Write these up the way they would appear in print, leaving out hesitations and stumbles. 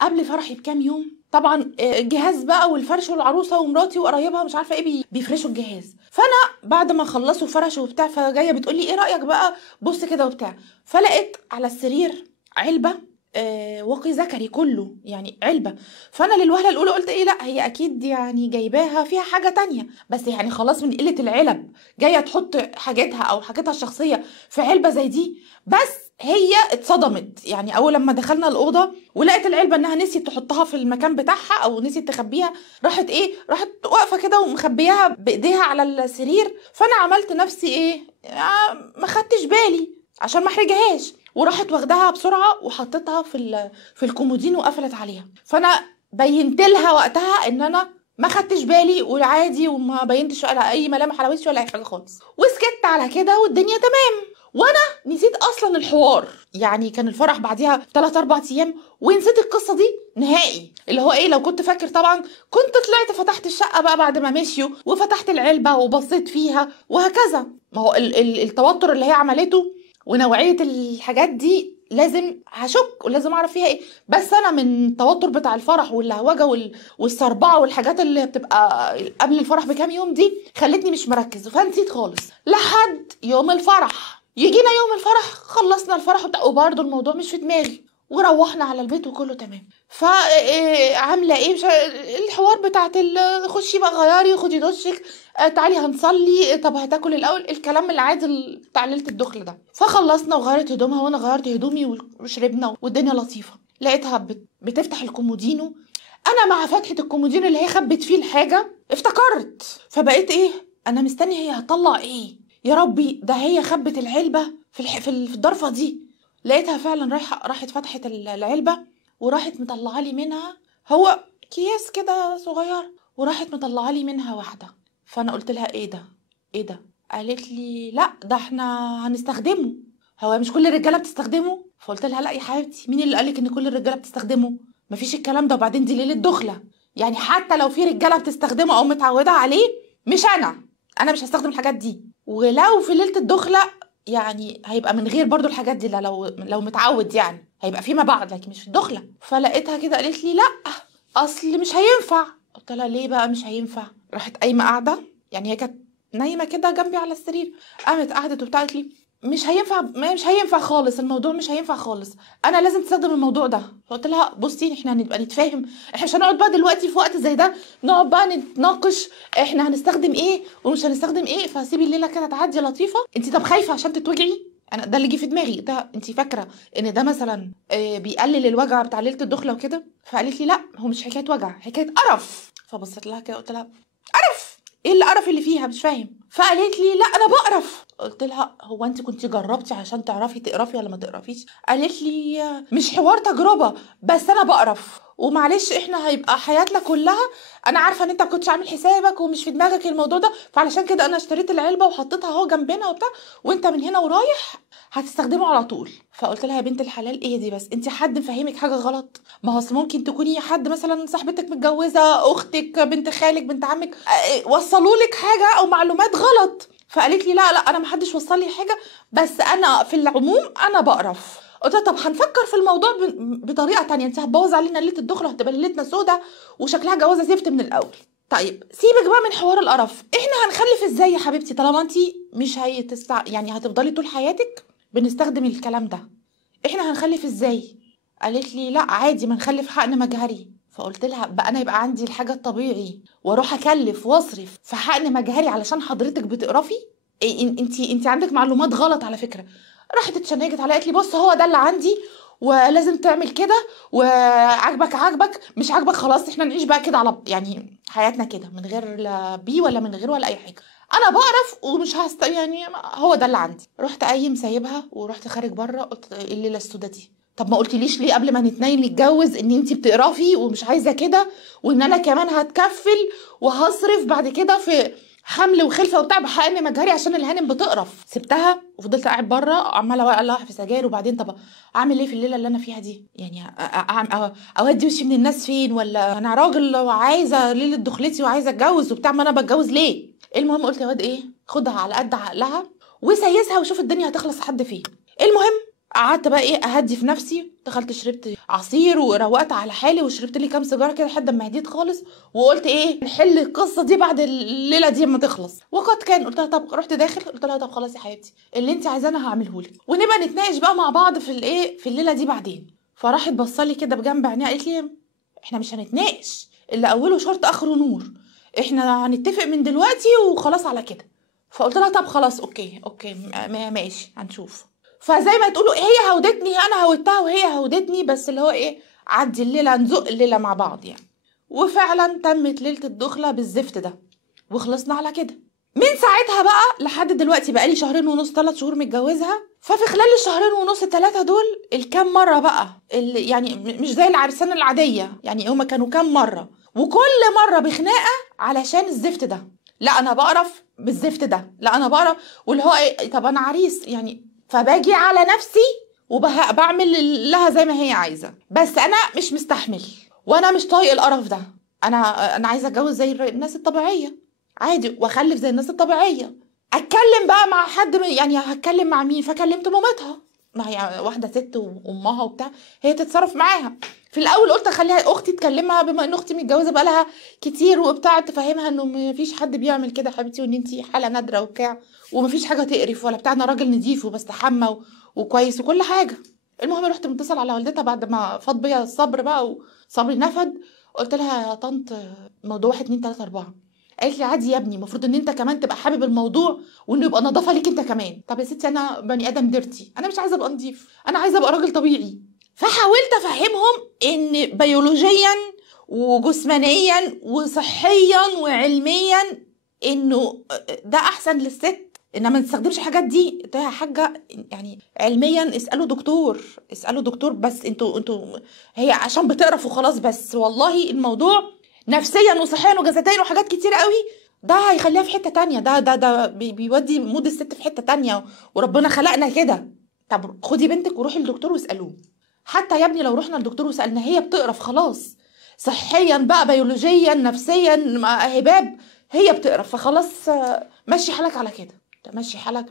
قبل فرحي بكام يوم طبعا الجهاز بقى والفرش والعروسه ومراتي وقرايبها مش عارفه ايه بيفرشوا الجهاز. فانا بعد ما خلصوا فرش وبتاع فجايه بتقول لي ايه رايك بقى بص كده وبتاع. فلقيت على السرير علبه واقي ذكري كله يعني علبه. فانا للوهله الاولى قلت ايه لا هي اكيد يعني جايباها فيها حاجه تانية، بس يعني خلاص من قله العلب جايه تحط حاجتها او حاجتها الشخصيه في علبه زي دي. بس هي اتصدمت يعني اول لما دخلنا الاوضه ولقت العلبه انها نسيت تحطها في المكان بتاعها او نسيت تخبيها، راحت واقفه كده ومخبياها بايديها على السرير. فانا عملت نفسي ايه ما خدتش بالي عشان ما احرجهاش، وراحت واخداها بسرعه وحطتها في الكومودين وقفلت عليها. فانا بينت لها وقتها ان انا ما خدتش بالي وعادي وما بينتش ولا اي ملامح على وشي ولا اي حاجه خالص، وسكت على كده والدنيا تمام. وانا نسيت اصلا الحوار، يعني كان الفرح بعديها 3-4 ايام ونسيت القصه دي نهائي. اللي هو ايه لو كنت فاكر طبعا كنت طلعت فتحت الشقه بقى بعد ما مشيوا وفتحت العلبه وبصيت فيها وهكذا. ما هو التوتر اللي هي عملته ونوعيه الحاجات دي لازم هشك ولازم اعرف فيها ايه. بس انا من التوتر بتاع الفرح واللهوجه والسربعه والحاجات اللي بتبقى قبل الفرح بكام يوم دي خلتني مش مركز فنسيت خالص لحد يوم الفرح. يجينا يوم الفرح خلصنا الفرح وبرضه الموضوع مش في دماغي وروحنا على البيت وكله تمام. فعامله ايه مش الحوار بتاعت خشي بقى غيري خدي دشك تعالي هنصلي طب هتاكل الاول الكلام العادي بتاع ليله الدخل ده. فخلصنا وغيرت هدومها وانا غيرت هدومي وشربنا والدنيا لطيفه. لقيتها بتفتح الكومودينو. انا مع فتحه الكومودينو اللي هي خبت فيه الحاجه افتكرت، فبقيت ايه انا مستني هي هتطلع ايه يا ربي ده هي خبت العلبه في الضرفه دي. لقيتها فعلا راحت فتحت العلبه وراحت مطلعه لي منها هو اكياس كده صغير وراحت مطلعه لي منها واحده. فانا قلت لها ايه ده قالت لي لا ده احنا هنستخدمه، هو مش كل الرجاله بتستخدمه؟ فقلت لها لا يا حبيبتي مين اللي قالك ان كل الرجاله بتستخدمه؟ مفيش الكلام ده، وبعدين دي ليله دخله يعني حتى لو في رجاله بتستخدمه او متعوده عليه مش انا مش هستخدم الحاجات دي. ولو في ليله الدخله يعني هيبقى من غير برضو الحاجات دي لو متعود يعني هيبقى فيما بعد لكن مش في الدخله. فلقيتها كده قالت لي لا اصل مش هينفع. قلت لها ليه بقى مش هينفع؟ راحت قايمه قاعده يعني هي كانت نايمه كده جنبي على السرير، قامت قعدت وبتاع قالت لي مش هينفع خالص، الموضوع مش هينفع خالص، انا لازم تستخدم الموضوع ده. فقلت لها بصي احنا هنبقى نتفاهم، احنا مش هنقعد بقى دلوقتي في وقت زي ده نقعد بقى نتناقش احنا هنستخدم ايه ومش هنستخدم ايه، فسيبي الليله كده تعدي لطيفه. انت طب خايفه عشان تتوجعي؟ انا ده اللي جه في دماغي ده انت فاكره ان ده مثلا بيقلل الوجع بتاع ليله الدخله وكده؟ فقالت لي لا هو مش حكايه وجع حكايه قرف. فبصيت لها كده قلت لها قرف ايه اللي قرف اللي فيها مش فاهم؟ فقالت لي لا انا بقرف. قلت لها هو انت كنت جربتي عشان تعرفي تقرفي ولا ما تقرفيش؟ قالت لي مش حوار تجربه بس انا بقرف ومعلش احنا هيبقى حياتنا كلها، انا عارفه ان انت ما كنتش عامل حسابك ومش في دماغك الموضوع ده فعلشان كده انا اشتريت العلبه وحطيتها اهو جنبنا وبتاع وانت من هنا ورايح هتستخدمه على طول. فقلت لها يا بنت الحلال ايه دي بس انت حد مفهمك حاجه غلط؟ ما هو ممكن تكوني حد مثلا صاحبتك متجوزه اختك بنت خالك بنت عمك وصلوا لك حاجه او معلومات غلط. فقالت لي لا انا محدش وصل لي حاجه بس انا في العموم انا بقرف. قلت لها طب هنفكر في الموضوع بطريقه تانية، انت هتبوظ علينا ليله الدخله وهتبقى ليلتنا سودا وشكلها جوازه زفت من الاول. طيب سيبك بقى من حوار القرف، احنا هنخلف ازاي يا حبيبتي طالما انت مش يعني هتفضلي طول حياتك بنستخدم الكلام ده، احنا هنخلف ازاي؟ قالت لي لا عادي ما نخلف حقن مجهري. فقلت لها بقى انا يبقى عندي الحاجه الطبيعي واروح اكلف واصرف في حقن مجهري علشان حضرتك بتقرفي؟ انت عندك معلومات غلط على فكره. راحت اتشنجت عليا قالت لي بص هو ده اللي عندي ولازم تعمل كده وعاجبك مش عاجبك خلاص احنا نعيش بقى كده على يعني حياتنا كده من غير لا بي ولا من غير ولا اي حاجه، انا بعرف ومش يعني هو ده اللي عندي. رحت قايم سايبها ورحت خارج بره. قلت ايه الليله السودا دي؟ طب ما قلتليش ليه قبل ما نتنين نتجوز ان انتي بتقرفي ومش عايزه كده وان انا كمان هتكفل وهصرف بعد كده في حمل وخلفه وبتاع بحقن مجهري عشان الهانم بتقرف؟ سبتها وفضلت قاعد بره عماله اولع في سجاير. وبعدين طب اعمل ايه في الليله اللي انا فيها دي؟ يعني اودي وشي من الناس فين؟ ولا انا راجل وعايزه ليله دخلتي وعايزه اتجوز وبتاع ما انا بتجوز ليه؟ المهم قلت يا واد ايه خدها على قد عقلها وسيسها وشوف الدنيا هتخلص لحد فين. المهم قعدت بقى ايه اهدي في نفسي، دخلت شربت عصير وروقت على حالي وشربت لي كام سيجاره كده لحد ما هديت خالص، وقلت ايه نحل القصه دي بعد الليله دي اما تخلص. وقد كان، قلت لها طب، رحت داخل قلت لها طب خلاص يا حبيبتي اللي انت عايزاه انا هعمله لك، ونبقى نتناقش بقى مع بعض في الايه في الليله دي بعدين. فراحت بصلي كده بجنب عينيها قالت لي احنا مش هنتناقش، اللي اوله شرط اخره نور، احنا هنتفق من دلوقتي وخلاص على كده. فقلت لها طب خلاص اوكي ماشي هنشوف. فزي ما تقولوا هي هودتني انا هودتها وهي هودتني، بس اللي هو ايه عدي الليله نزق الليله مع بعض يعني. وفعلا تمت ليله الدخله بالزفت ده وخلصنا على كده. من ساعتها بقى لحد دلوقتي بقالي 2.5 3 شهور متجوزها. ففي خلال ال2.5 3 دول الكام مره بقى اللي يعني مش زي العرسان العاديه، يعني هما كانوا كام مره، وكل مره بخناقه علشان الزفت ده. لا انا بقرف بالزفت ده، لا انا بقرف، واللي هو ايه طب انا عريس يعني، فباجي على نفسي وبعمل لها زي ما هي عايزه، بس انا مش مستحمل وانا مش طايق القرف ده. انا عايزه اتجوز زي الناس الطبيعيه عادي واخلف زي الناس الطبيعيه. اتكلم بقى مع حد يعني هتكلم مع مين؟ فكلمت مامتها، ما هي واحده ست وامها وبتاع، هي تتصرف معاها. في الاول قلت اخليها اختي تكلمها بما ان اختي متجوزه بقالها كتير وبتاع، تفهمها انه مفيش حد بيعمل كده حبيبتي، وان انتي حاله نادره وبتاع، ومفيش حاجه تقرف ولا بتاع، انا راجل نضيف وبستحمى وكويس وكل حاجه. المهم رحت متصل على والدتها بعد ما فاض بيا الصبر بقى وصبري نفد، قلت لها يا طنط موضوع 1 2 3 4. قالت لي عادي يا ابني، المفروض ان انت كمان تبقى حابب الموضوع وانه يبقى نظافه ليك انت كمان. طب يا ستي انا بني ادم ديرتي، انا مش عايزه ابقى نضيف، انا عايزه ابقى راجل طبيعي. فحاولت افهمهم ان بيولوجيا وجسمانيا وصحيا وعلميا انه ده احسن للست، انما ما نستخدمش الحاجات دي. قلت لها يا حاجه يعني علميا اسالوا دكتور، اسالوا دكتور، بس انتوا هي عشان بتقرف وخلاص. بس والله الموضوع نفسيا وصحيا وجسديا وحاجات كتير قوي، ده هيخليها في حته تانية، ده بيودي مود الست في حته تانية، وربنا خلقنا كده. طب خدي بنتك وروحي للدكتور واسالوه. حتى يا ابني لو رحنا للدكتور وسالنا هي بتقرف خلاص، صحيا بقى بيولوجيا نفسيا هباب هي بتقرف، فخلاص مشي حالك على كده.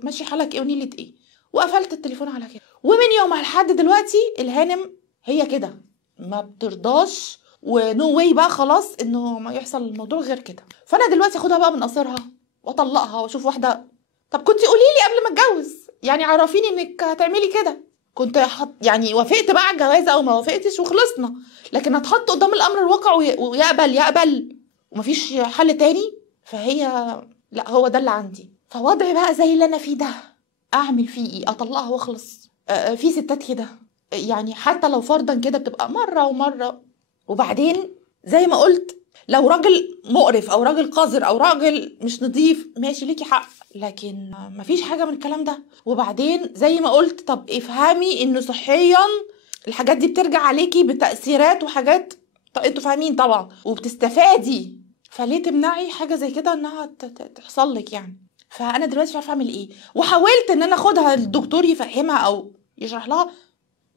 مشي حالك ايه ونيلة ايه. وقفلت التليفون على كده. ومن يومها لحد دلوقتي الهانم هي كده ما بترضاش، ونو واي بقى خلاص انه ما يحصل الموضوع غير كده. فانا دلوقتي اخدها بقى من قصرها واطلقها واشوف واحده. طب كنت قولي لي قبل ما اتجوز، يعني عرفيني انك هتعملي كده، كنت يعني وافقت بقى على الجواز او ما وافقتش وخلصنا. لكن هتحط قدام الامر الواقع ويقبل ومفيش حل تاني. فهي لا، هو ده اللي عندي. فوضعي بقى زي اللي انا فيه ده اعمل فيه ايه؟ اطلقها واخلص؟ في ستات كده يعني حتى لو فرضا كده بتبقى مره ومره. وبعدين زي ما قلت لو راجل مقرف او راجل قذر او راجل مش نظيف ماشي ليكي حق، لكن مفيش حاجه من الكلام ده. وبعدين زي ما قلت طب افهمي انه صحيا الحاجات دي بترجع عليكي بتاثيرات وحاجات، طب انتوا فاهمين طبعا وبتستفادي، فليه تمنعي حاجه زي كده انها تحصل لك يعني. فانا دلوقتي مش عارفه اعمل ايه. وحاولت ان انا اخدها الدكتور يفهمها او يشرح لها،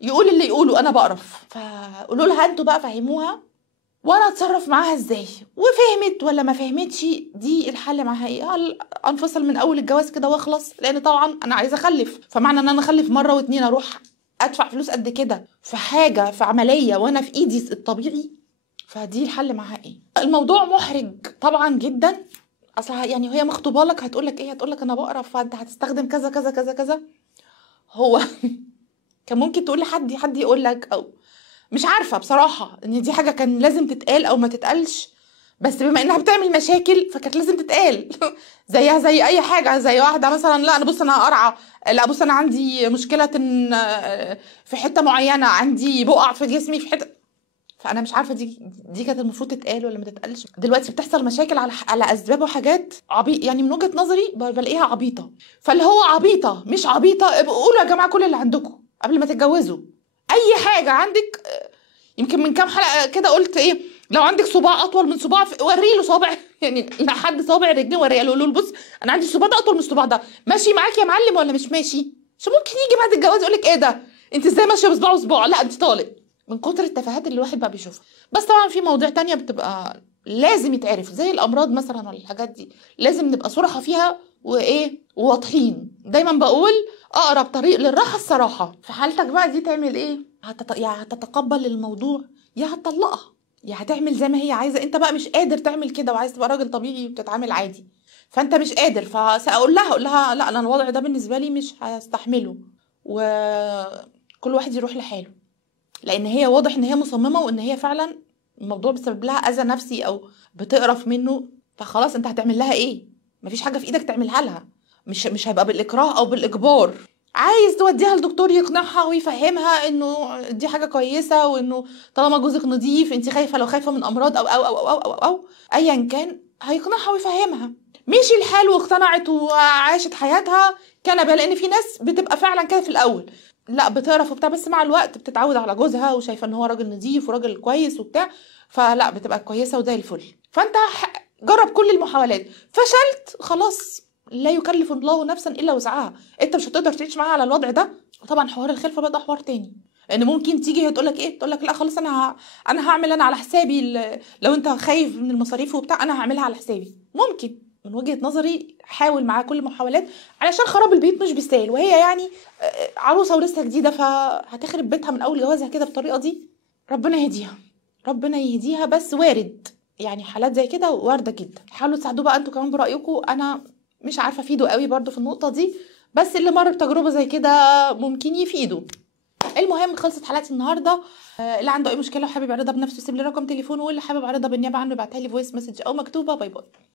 يقول اللي يقوله انا بقرف. فقولوا لها انتوا بقى فهموها وانا اتصرف معاها ازاي. وفهمت ولا ما فهمتش دي الحل معاها ايه؟ هل انفصل من اول الجواز كده واخلص؟ لان طبعا انا عايزه اخلف، فمعنى ان انا اخلف مره واتنين اروح ادفع فلوس قد كده في حاجه في عمليه وانا في ايدي الطبيعي؟ فدي الحل معاها ايه؟ الموضوع محرج طبعا جدا. اصلا يعني هي مخطوبه لك هتقولك ايه؟ هتقولك انا بقرف فانت هتستخدم كذا كذا كذا كذا. هو كان ممكن تقول لحد يقول لك، او مش عارفه بصراحه ان دي حاجه كان لازم تتقال او ما تتقالش، بس بما انها بتعمل مشاكل فكانت لازم تتقال. زيها زي اي حاجه، زي واحده مثلا لا انا بص انا قرعه، لا بص انا عندي مشكله في حته معينه، عندي بقع في جسمي في حته. فانا مش عارفه دي كانت المفروض تتقال ولا ما تتقالش. دلوقتي بتحصل مشاكل على اسباب وحاجات عبيط، يعني من وجهه نظري بلاقيها عبيطه. فاللي هو عبيطه مش عبيطه، قولوا يا جماعه كل اللي عندكم قبل ما تتجوزوا. اي حاجه عندك، يمكن من كام حلقه كده قلت ايه، لو عندك صباع اطول من صباع وري له صابع، يعني لحد صابع رجليه وريه له، بص انا عندي الصباع ده اطول من الصباع ده، ماشي معاك يا معلم ولا مش ماشي؟ عشان ممكن يجي بعد الجواز يقول لك ايه ده انت ازاي ماشيه بصباع وصباع؟ لا انت طالق، من كتر التفاهات اللي الواحد بقى بيشوفها. بس طبعا في مواضيع تانية بتبقى لازم يتعرف، زي الامراض مثلا ولا الحاجات دي، لازم نبقى صراحه فيها وايه وواضحين. دايما بقول اقرب طريق للراحه الصراحه. في حالتك بقى دي تعمل ايه؟ يا هتتقبل الموضوع يا هتطلقها، يا هتعمل زي ما هي عايزه. انت بقى مش قادر تعمل كده وعايز تبقى راجل طبيعي وبتتعامل عادي، فانت مش قادر. فاقول لها لا انا الوضع ده بالنسبه لي مش هستحمله، وكل واحد يروح لحاله. لان هي واضح ان هي مصممه وان هي فعلا الموضوع بيسبب لها اذى نفسي او بتقرف منه. فخلاص انت هتعمل لها ايه؟ مفيش حاجه في ايدك تعملها لها، مش هيبقى بالاكراه او بالاجبار. عايز توديها لدكتور يقنعها ويفهمها انه دي حاجه كويسه، وانه طالما جوزك نظيف انت خايفه، لو خايفه من امراض او ايا كان هيقنعها ويفهمها. مشي الحال واقتنعت وعاشت حياتها كان بها. لان في ناس بتبقى فعلا كده في الاول لا بتعرف وبتاع، بس مع الوقت بتتعود على جوزها وشايفه ان هو راجل نظيف وراجل كويس وبتاع، فلا بتبقى كويسه وزي الفل. فانت جرب كل المحاولات، فشلت خلاص لا يكلف الله نفسا الا وسعها. انت مش هتقدر تعيش معاها على الوضع ده. وطبعا حوار الخلفه بقى ده حوار تاني، لان ممكن تيجي هي تقول لك ايه، تقول لك لا خلاص انا هعمل انا على حسابي لو انت خايف من المصاريف وبتاع انا هعملها على حسابي. ممكن من وجهة نظري حاول معاه كل المحاولات، علشان خراب البيت مش بالسهل، وهي يعني عروسه ولسه جديده فهتخرب بيتها من اول جوازها كده بالطريقه دي. ربنا يهديها، ربنا يهديها. بس وارد يعني حالات زي كده وارده جدا. حاولوا تساعدوا بقى انتوا كمان برايكم. انا مش عارفه افيده قوي برضو في النقطه دي، بس اللي مر بتجربه زي كده ممكن يفيدوا. المهم خلصت حلقتي النهارده. اللي عنده اي مشكله وحابب يعرضها بنفسه يسيب لي رقم تليفونه، واللي حابب اعرضها بالنيابه عنه يبعتها لي فويس مسج او مكتوبه. باي باي.